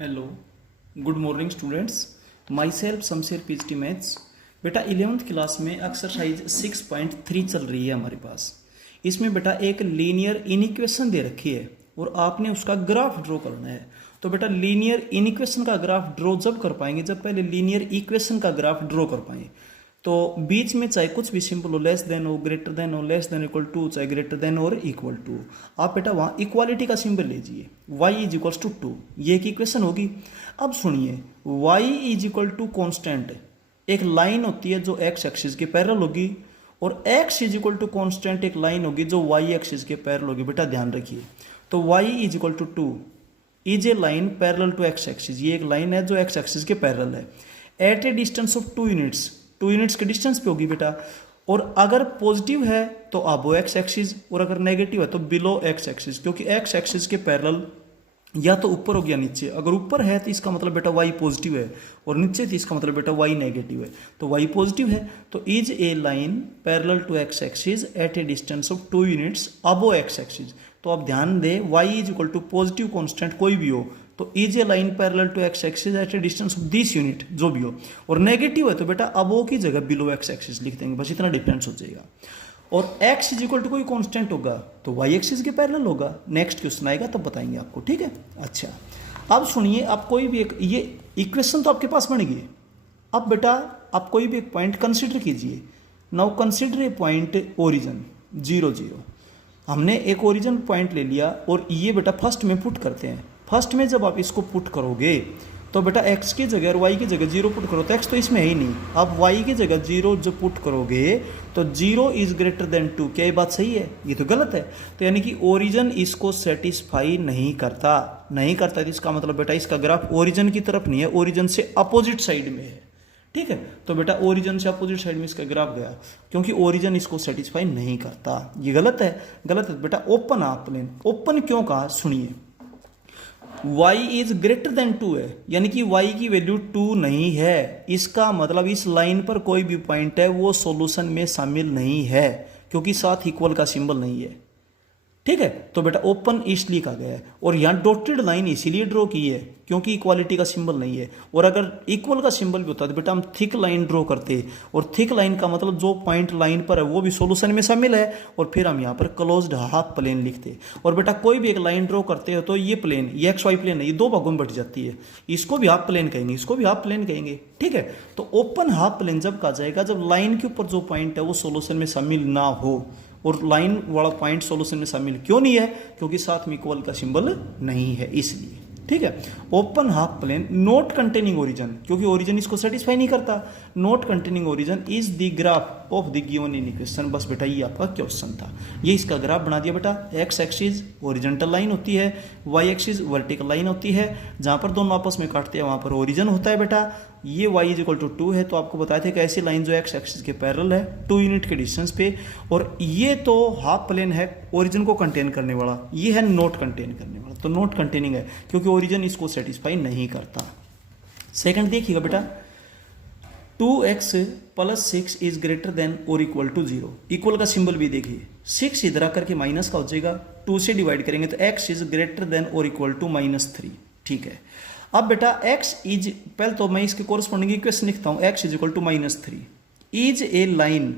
Hello, good morning students. My self Shamsher PhD maths. बेटा 11th class में exercise 6.3 चल रही है हमारे पास। इसमें बेटा एक लीनियर इनइक्वेशन दे रखी है और आपने उसका ग्राफ ड्रॉ करना है। तो बेटा लीनियर इनइक्वेशन का ग्राफ ड्रॉ जब कर पाएंगे जब पहले लीनियर इक्वेशन का ग्राफ ड्रॉ कर पाएंगे। तो बीच में चाहे कुछ भी सिंपल हो, लेस देन हो, ग्रेटर देन हो, लेस देन इक्वल टू, चाहे ग्रेटर देन और इक्वल टू, आप बेटा वहाँ इक्वालिटी का सिंबल लीजिए। y इज इक्वल्स टू 2, ये एक इक्वेशन होगी। अब सुनिए, y is equal to constant, एक लाइन होती है जो x एक्सिस के पैरेलल होगी, और x is equal to constant एक लाइन होगी जो y एक्सिस के पैरेलल होगी। बेटा ध्यान रखिए, तो y is equal to 2 is a line parallel to x axis, ये एक लाइन है जो x एक्सिस के पैरेलल है at a distance of 2 units, 2 units के डिस्टेंस पे होगी बेटा। और अगर पॉजिटिव है तो अबो एक्स एक्सिस, और अगर नेगेटिव है तो बिलो एक्स एक्सिस, क्योंकि एक्स एक्सिस के पैरेलल या तो ऊपर हो गया नीचे। अगर ऊपर है तो इसका मतलब बेटा y पॉजिटिव है, और नीचे तो इसका मतलब बेटा y नेगेटिव है। तो y पॉजिटिव है तो is a line parallel to x axis at a distance of 2 units above x axis. तो आप ध्यान दें, y is equal to positive constant कोई भी हो तो is a line parallel to x axis at a distance of this unit, जो भी हो। और नेगेटिव है तो बेटा अबो की जगह बिलो एक्स एक्सिस लिख देंगे, बस इतना डिफरेंस हो जाएगा। और x इज इक्वल टू कोई कांस्टेंट होगा तो y एक्सिस के पैरेलल होगा। नेक्स्ट क्वेश्चन आएगा तब बताएंगे आपको, ठीक है। अच्छा, अब सुनिए, आप कोई भी एक, ये इक्वेशन तो आपके पास बन गई। अब बेटा आप कोई भी एक पॉइंट कंसिडर कीजिए। Now consider a point origin 0 0। हमने एक ओरिजिन पॉइंट ले लिया और ये बेटा फर्स्ट में पुट करते हैं। फर्स्ट में जब आप इसको पुट करोगे तो बेटा x की जगह और y की जगह 0 पुट करो तो x तो इसमें है ही नहीं। अब y की जगह 0 जो पुट करोगे तो 0 इज ग्रेटर देन 2। क्या ये बात सही है? ये तो गलत है। तो यानी कि ओरिजिन इसको सेटिस्फाई नहीं करता तो इसका मतलब बेटा इसका ग्राफ ओरिजिन की तरफ नहीं है, ओरिजिन से अपोजिट साइड में है, ठीक है। तो बेटा ओरिजिन से अपोजिट साइड में इसका ग्राफ गया, क्योंकि ओरिजिन इसको सेटिस्फाई नहीं करता। ये गलत है, गलत है बेटा। ओपन हाफ प्लेन, ओपन क्यों कहा? सुनिए, y इज ग्रेटर देन 2 है, यानी कि y की वैल्यू 2 नहीं है। इसका मतलब इस लाइन पर कोई भी पॉइंट है वो सॉल्यूशन में शामिल नहीं है, क्योंकि साथ इक्वल का सिंबल नहीं है, ठीक है। तो बेटा ओपन इसलिए कहा गया है। और यहाँ डॉटेड लाइन इसीलिए ड्रॉ की है क्योंकि इक्वालिटी का सिंबल नहीं है। और अगर इक्वल का सिंबल भी होता तो बेटा हम थिक लाइन ड्रॉ करते, और थिक लाइन का मतलब जो पॉइंट लाइन पर है वो भी सॉल्यूशन में शामिल है, और फिर हम यहाँ पर क्लोज्ड हाफ प्लेन लिखते। और बेटा कोई भी एक लाइन ड्रॉ करते हो तो ये प्लेन, ये एक्स वाई प्लेन है, ये 2 भागों में बट जाती है। इसको भी हाफ प्लेन कहेंगे, इसको भी हाफ प्लेन कहेंगे, ठीक है। तो ओपन हाफ प्लेन जब कहा जाएगा जब लाइन के ऊपर जो पॉइंट है वो सॉल्यूशन में शामिल ना हो। और लाइन वाला पॉइंट सॉल्यूशन में शामिल क्यों नहीं है? क्योंकि साथ में इक्वल का सिंबल नहीं है, इसलिए, ठीक है। Open half plane not containing origin, क्योंकि ओरिजिन इसको सेटिस्फाई नहीं करता। Not containing origin is the graph of the given inequation. बस बेटा ये आपका क्वेश्चन था, ये इसका ग्राफ बना दिया बेटा। एक्स एक्सिस ओरिजेंटल लाइन होती है, वाई एक्सिस वर्टिकल लाइन होती है, जहां पर दोनों आपस में काटते हैं वहां पर ओरिजिन होता है बेटा। ये y इज इक्वल टू 2 है, तो आपको बताए थे कि ऐसी लाइन जो एक्स एक्सिस के पैरेलल है 2 यूनिट के डिस्टेंस पे। और ये तो हाफ प्लेन है ओरिजिन को कंटेन करने वाला, ये है नॉट कंटेन करने वाला। तो नॉट कंटेनिंग है क्योंकि ओरिजिन इसको सेटिस्फाई नहीं करता। सेकंड देखिएगा बेटा, 2x plus 6 is greater then और इक्वल टू 0। इक्वल का सिंबल भी देखिए, 6 इधर आकर के माइनस का हो जाएगा, 2 से डिवाइड करेंगे तो x इज ग्रेटर देन और इक्वल टू -3, ठीक है। अब बेटा x इज, पहले तो मैं इसके कोरस्पॉन्डिंग इक्वेशन लिखता हूं, x is equal to -3 is a line.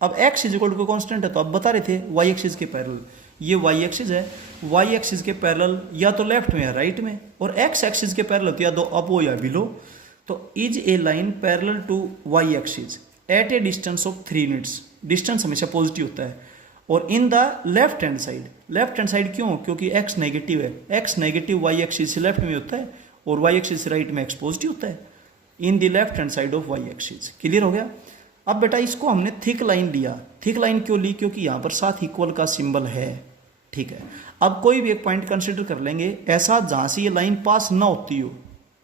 अब x is equal to constant है तो आप बता रहे थे y एक्सिस के पैरेलल, ये y एक्सिस है, y एक्सिस के पैरेलल या तो लेफ्ट में या राइट में, और x एक्सिस के पैरेलल होती है या तो अबो या बिलो। तो is a line parallel to y axis at a distance of 3 units. Distance हमेशा पॉजिटिव होता है। और in the left hand side, left hand side क्यों? क्योंकि x नेगेटिव है, x नेगेटिव y एक्सिस से लेफ्ट में होता है और y एक्सिस से राइट में x पॉजिटिव होता है। In the left hand side of y axis, clear हो गया। अब बेटा इसको हमने थिक लाइन लिया। थिक लाइन क्यों ली? क्योंकि यहाँ पर साथ इक्वल का सिंबल है, ठीक है। अब कोई भी एक पॉइंट कंसिडर कर लेंगे ऐसा जहां से ये लाइन पास ना होती हो।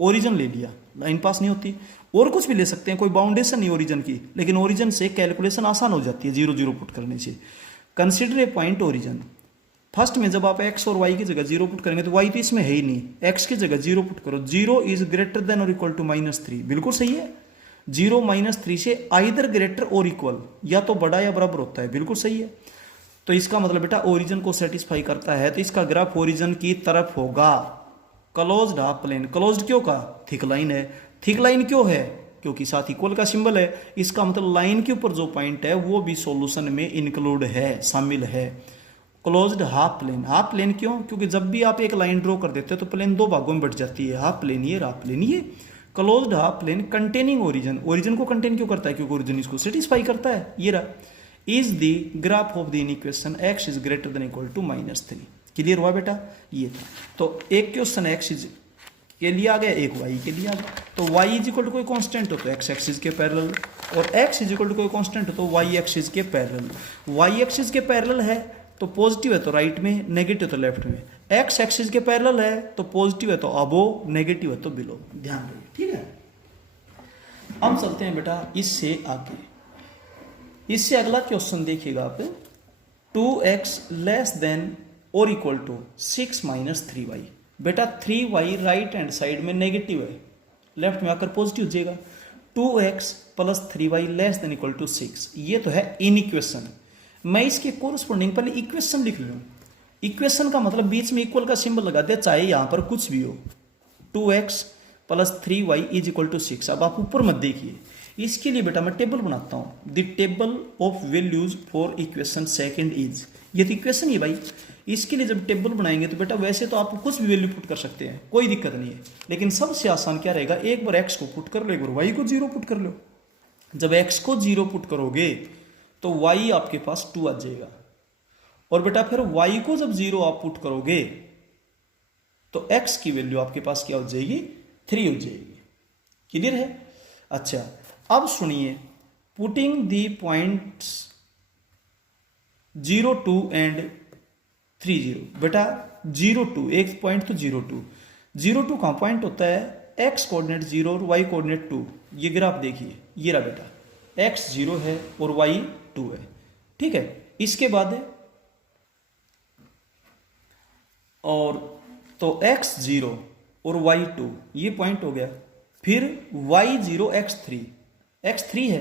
ओरिजिन ले लिया, लाइन पास नहीं होती, और कुछ भी ले सकते हैं, कोई बाउंडेशन नहीं ओरिजिन की, लेकिन ओरिजिन से कैलकुलेशन आसान हो जाती है 0 0 पुट करने से। Consider a point origin. First में जब आप x और y की जगह 0 पुट करेंगे तो y तो इसमें है ही नहीं, x की जगह 0 पुट करो। 0 इज ग्रेटर देन और इक्वल टू -3, बिल्कुल सही है। 0 -3 से आइदर ग्रेटर और इक्वल, या तो बड़ा या बराबर होता है, बिल्कुल सही है। तो इसका मतलब बेटा ओरिजिन को सेटिस्फाई करता है, तो इसका ग्राफ ओरिजिन की तरफ होगा। क्लोज्ड हाफ प्लेन, क्लोज्ड क्यों कहा, थिक लाइन है, थिक लाइन क्यों है, क्योंकि साथ इक्वल का सिंबल है, इसका मतलब लाइन के ऊपर जो पॉइंट है वो भी सॉल्यूशन में इंक्लूड है, शामिल है। Closed half plane, half plane क्यों, क्योंकि जब भी आप एक लाइन ड्रॉ कर देते हो तो प्लेन दो भागों में बट जाती है, हाफ प्लेन ये, हाफ प्लेन ये। Closed half plane containing origin, origin को कंटेन क्यों करता है, क्योंकि ओरिजिन इसको सेटिस्फाई करता है, ये रहा। Is the graph of the equation x is greater than equal to -3। Clear हुआ बेटा, ये था। तो एक क्वेश्चन x इज के लिए आ गया, एक y के लिए आ गया। तो y इज इक्वल टू कोई कांस्टेंट हो तो x एक्सिस के पैरेलल, और x इज इक्वल टू कोई कांस्टेंट हो तो y एक्सिस के पैरेलल। y एक्सिस के पैरेलल है तो पॉजिटिव है तो राइट में, नेगेटिव तो लेफ्ट में। x एक्सिस के पैरेलल है तो पॉजिटिव है तो अबो, नेगेटिव है तो बिलो, ध्यान रखिए, ठीक है। अब चलते हैं बेटा इससे आगे, इससे अगला क्वेश्चन देखिएगा आप, 2x लेस देन और इक्वल टू 6 - 3y। बेटा 3y राइट हैंड साइड में नेगेटिव है, लेफ्ट में आकर पॉजिटिव हो जाएगा। 2x + 3y less than equal to 6, ये तो है इन इक्वेशन। मैं इसके कोरस्पोंडिंग पहले इक्वेशन लिख लूँ। इक्वेशन का मतलब बीच में इक्वल का सिंबल लगा दिया, चाहे यहां पर कुछ भी हो। 2x + 3y is equal to 6। अब आप ऊपर मत देखिए, इसके लिए बेटा मैं टेबल बनाता हूं। The table of values for equation second is, ये तो इक्वेशन ही भाई। इसके लिए जब टेबल बनाएंगे तो बेटा वैसे तो आप कुछ भी वैल्यू पुट कर सकते हैं, कोई दिक्कत नहीं है, लेकिन सबसे आसान क्या रहेगा, एक बार x को पुट कर लो, एक बार y को 0 पुट कर लो। जब x को 0 पुट करोगे तो y आपके पास 2 आ जाएगा, और बेटा फिर y को जब 0 आप पुट करोगे तो x की वैल्यू आपके पास क्या हो जाएगी, 3 हो जाएगी। क्लियर है। अच्छा अब सुनिए, पुटिंग दी पॉइंट्स 0, 2 एंड 3, 0। बेटा 0, 2 एक पॉइंट तो 0, 2, 0, 2 कहां पॉइंट होता है, x कोऑर्डिनेट 0 और y कोऑर्डिनेट 2। ये ग्राफ देखिए, ये रहा बेटा, x 0 है और y 2 है, ठीक है। इसके बाद है और तो x 0 और y 2 ये पॉइंट हो गया, फिर y 0 x 3 है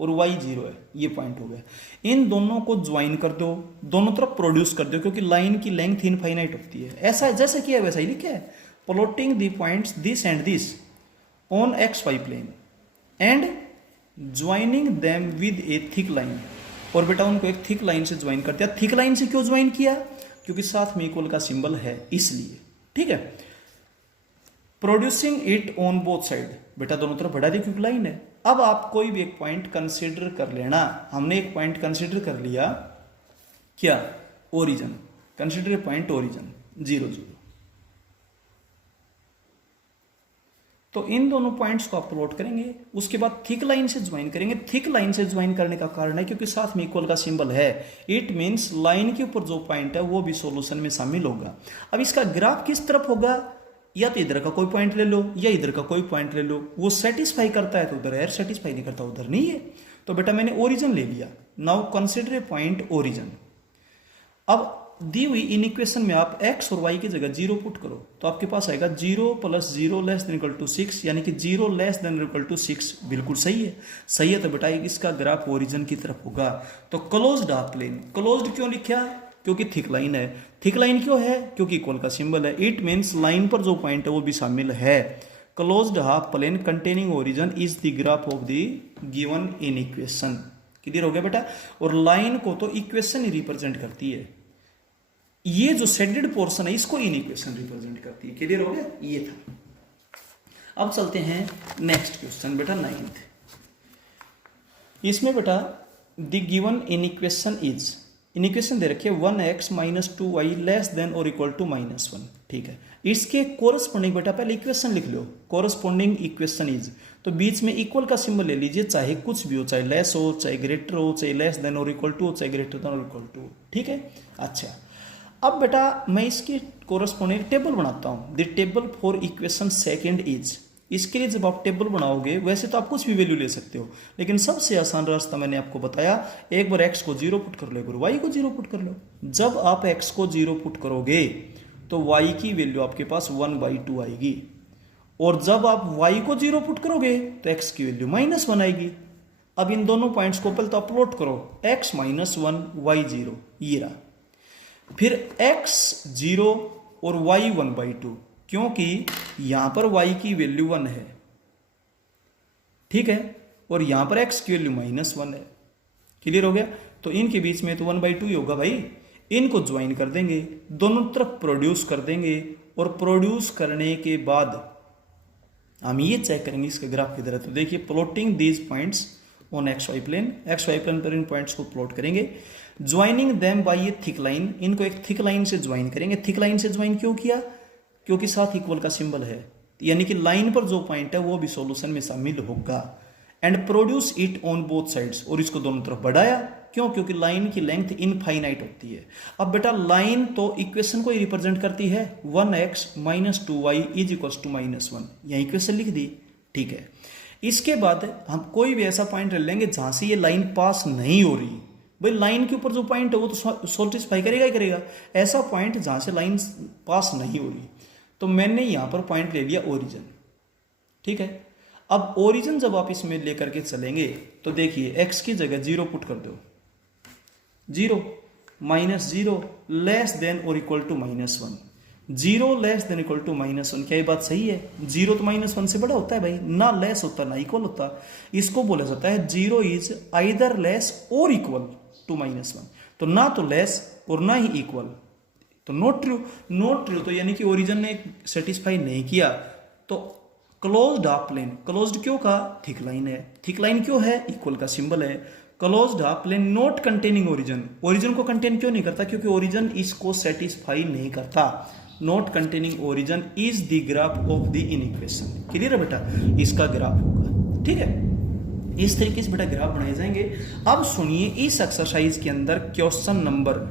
और y 0 है, ये पॉइंट हो गया। इन दोनों को ज्वाइन कर दो, दोनों तरफ प्रोड्यूस कर दो, क्योंकि लाइन की लेंथ इनफाइनाइट होती है। ऐसा जैसा किया वैसा ही लिखा है, plotting the points this and this on xy plane and joining them with a thick line. और बेटा उनको एक थिक लाइन से ज्वाइन कर दिया। थिक लाइन से क्यों ज्वाइन किया, क्योंकि साथ में इक्वल का सिंबल है इसलिए, ठीक है। Producing it on both side, बेटा दोनों तरफ बढ़ा दी क्योंकि लाइन है। अब आप कोई भी एक पॉइंट कंसीडर कर लेना। हमने एक पॉइंट कंसीडर कर लिया, क्या, origin. Consider a point origin 0, 0। तो इन दोनों पॉइंट्स को आप प्लॉट करेंगे, उसके बाद थिक लाइन से ज्वाइन करेंगे। थिक लाइन से ज्वाइन करने का कारण है क्योंकि साथ में इक्वल का सिंबल है। इट मींस लाइन के ऊपर जो पॉइंट है वो भी सॉल्यूशन में शामिल होगा। अब इसका ग्राफ किस तरफ होगा, या तो इधर का कोई पॉइंट ले लो या इधर का कोई पॉइंट ले लो। वो सेटिस्फाई करता है तो उधर है, सेटिस्फाई नहीं करता उधर नहीं है। तो बेटा मैंने ओरिजिन ले लिया। Now consider a point origin. अब दी हुई इन इक्वेशन में आप x और y की जगह 0 पुट करो तो आपके पास आएगा 0 + 0 लेस देन इक्वल टू 6, यानी कि 0 लेस देन इक्वल टू 6। बिल्कुल सही है, सही है। तो बेटा इसका ग्राफ ओरिजिन की तरफ होगा। तो क्लोज्ड हाफ प्लेन, क्लोज्ड क्यों लिखा, क्योंकि थिक लाइन है। थिक लाइन क्यों है, क्योंकि इक्वल का सिंबल है। इट मीन्स लाइन पर जो पॉइंट है वो भी शामिल है। Closed half plane containing origin is the graph of the given inequation. Clear हो गया बेटा। और लाइन को तो इक्वेशन ही रिप्रेजेंट करती है, ये जो शेडेड पोर्शन है इसको इन इक्वेशन रिप्रेजेंट करती है। क्लियर हो गया, ये था। अब चलते हैं नेक्स्ट क्वेश्चन बेटा 9th। इसमें बेटा the given inequation is, inequation दे रखिए 1x - 2y लेस देन और इक्वल टू -1, ठीक है। इसके कोरस्पोंडिंग बेटा पहले इक्वेशन लिख लो। कोरस्पोंडिंग इक्वेशन इज, तो बीच में इक्वल का सिंबल ले लीजिए, चाहे कुछ भी हो, चाहे लेस हो, चाहे ग्रेटर हो, चाहे लेस देन और इक्वल टू हो, चाहे ग्रेटर देन और इक्वल टू, ठीक है। अच्छा अब बेटा मैं इसकी कोरस्पोंडिंग टेबल बनाता हूं। The table for equation second is, इसके लिए जब आप टेबल बनाओगे वैसे तो आप कुछ भी वैल्यू ले सकते हो, लेकिन सबसे आसान रास्ता मैंने आपको बताया, एक बार x को 0 पुट कर लो, एक बार y को 0 पुट कर लो। जब आप x को 0 पुट करोगे तो y की वैल्यू आपके पास 1/2 आएगी, और जब आप y को 0 पुट करोगे तो x की वैल्यू -1 आएगी। अब इन दोनों पॉइंट्स को पहले तो अपलोड करो, x - 1 y 0, ये रहा। फिर x 0 और y 1/2, क्योंकि यहां पर y की वैल्यू 1 है, ठीक है, और यहां पर x की वैल्यू -1 है। क्लियर हो गया? तो इनके बीच में तो 1/2 ही होगा भाई। इनको ज्वाइन कर देंगे, दोनों तरफ प्रोड्यूस कर देंगे, और प्रोड्यूस करने के बाद हम ये चेक करेंगे इसका ग्राफ किधर है। तो देखिए, plotting these points on XY plane, XY plane पर इन पॉइंट्स को प्लॉट करेंगे, joining them by a thick line, इनको एक थिक लाइन से ज्वाइन करेंगे। थिक लाइन से ज्वाइन क्यों किया? क्योंकि साथ इक्वल का सिंबल है, यानी कि लाइन पर जो पॉइंट है वो भी सॉल्यूशन में शामिल होगा। And produce it on both sides, और इसको दोनों तरफ बढ़ाया। क्यों? क्योंकि लाइन की लेंथ इनफाइनाइट होती है। अब बेटा लाइन तो इक्वेशन को ही रिप्रेजेंट करती है, 1x - 2y is equals to -1, यह इक्वेशन लिख दी, ठीक है। इसके बाद हम कोई भी ऐसा पॉइंट ले लेंगे जहां से ये लाइन पास नहीं हो रही। भाई लाइन के ऊपर जो पॉइंट है वो तो सॉल्टिस्फाई करेगा ही करेगा। ऐसा पॉइंट जहां से लाइन पास नहीं हो रही, तो मैंने यहां पर पॉइंट ले लिया ओरिजिन, ठीक है। अब ओरिजिन जब आप इसमें लेकर के चलेंगे तो देखिए, x की जगह 0 पुट कर दो, 0 -0 लेस देन और equal to -1, 0 less than equal to -1। क्या ये बात सही है? 0 तो -1 से बड़ा होता है भाई, ना लेस होता ना इक्वल होता। इसको बोला जाता है 0 इज आइदर लेस और इक्वल टू -1, तो ना तो लेस और ना ही इक्वल, तो नॉट ट्रू। नॉट ट्रू तो यानी कि ओरिजिन ने सेटिस्फाई नहीं किया। तो क्लोज्ड हाफ प्लेन, क्लोज्ड क्यों का? थिक लाइन है, थिक लाइन क्यों है? इक्वल का सिंबल है। Closed half plane not containing origin, origin को कंटेन क्यों नहीं करता? क्योंकि ओरिजिन इसको सेटिस्फाई नहीं करता। Not containing origin is the graph of the inequation. Clear है बेटा? इसका ग्राफ होगा, ठीक है। इस तरीके से बेटा ग्राफ बनाए जाएंगे। अब सुनिए, इस एक्सरसाइज के अंदर question number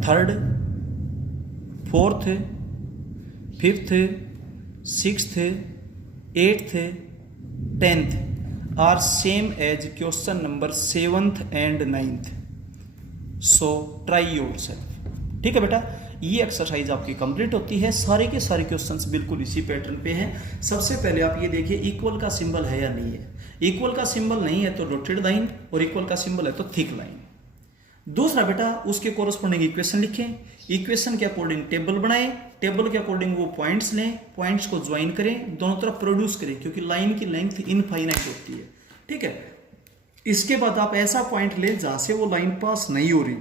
3rd, 4th, 5th, 6th, 8th, 10th are same as question number 7th and 9th. So try yourself. ठीक है बेटा, ये एक्सरसाइज आपकी कंप्लीट होती है। सारे के सारे क्वेश्चंस बिल्कुल इसी पैटर्न पे हैं। सबसे पहले आप ये देखिए, इक्वल का सिंबल है या नहीं है। इक्वल का सिंबल नहीं है तो डॉटेड लाइन, और इक्वल का सिंबल है तो थिक लाइन। दूसरा बेटा, उसके कोरस्पोंडिंग इक्वेशन लिखें, इक्वेशन के अकॉर्डिंग टेबल बनाएं, टेबल के अकॉर्डिंग वो पॉइंट्स लें, पॉइंट्स को ज्वाइन करें, दोनों तरफ प्रोड्यूस करें, क्योंकि लाइन की लेंथ इनफाइनाइट होती है, ठीक है। इसके बाद आप ऐसा पॉइंट ले जहां से वो लाइन पास नहीं हो रही।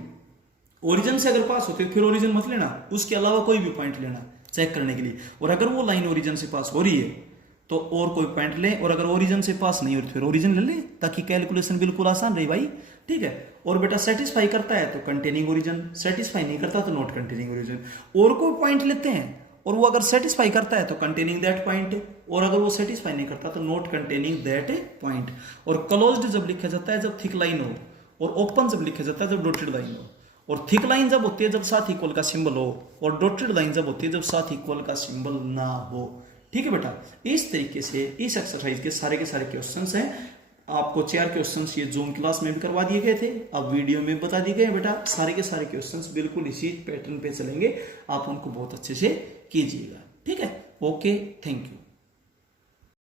ओरिजिन से अगर पास होती है फिर ओरिजिन मत लेना, उसके अलावा कोई भी पॉइंट लेना चेक करने के लिए। और अगर वो लाइन ओरिजिन से पास हो रही है तो और कोई पॉइंट ले, और अगर ओरिजिन से पास नहीं हो रही फिर ओरिजिन ले ले, ताकि कैलकुलेशन बिल्कुल आसान रही भाई, ठीक है। और बेटा सेटिस्फाई करता है तो कंटेनिंग ओरिजिन, सेटिस्फाई नहीं करता तो नॉट कंटेनिंग ओरिजिन। और कोई पॉइंट लेते हैं और वो अगर सेटिस्फाई करता है तो कंटेनिंग दैट पॉइंट, और अगर वो सेटिस्फाई नहीं करता तो नॉट कंटेनिंग दैट पॉइंट। और क्लोज्ड जब लिखा जाता है जब थिक लाइन हो, और ओपन जब लिखा जाता है जब डॉटेड लाइन हो। और थिक लाइन जब होती है जब साथ इक्वल का सिंबल हो, और डॉटेड लाइन जब होती है जब साथ इक्वल का सिंबल ना हो, ठीक है बेटा। इस तरीके से इस एक्सरसाइज के सारे क्वेश्चंस हैं। आपको 4 क्वेश्चंस ये जूम क्लास में भी करवा दिए गए थे, अब वीडियो में बता दिए गए बेटा। सारे के सारे क्वेश्चंस बिल्कुल इसी पैटर्न पे चलेंगे, आप उनको बहुत अच्छे से कीजिएगा, ठीक है। Okay, thank you.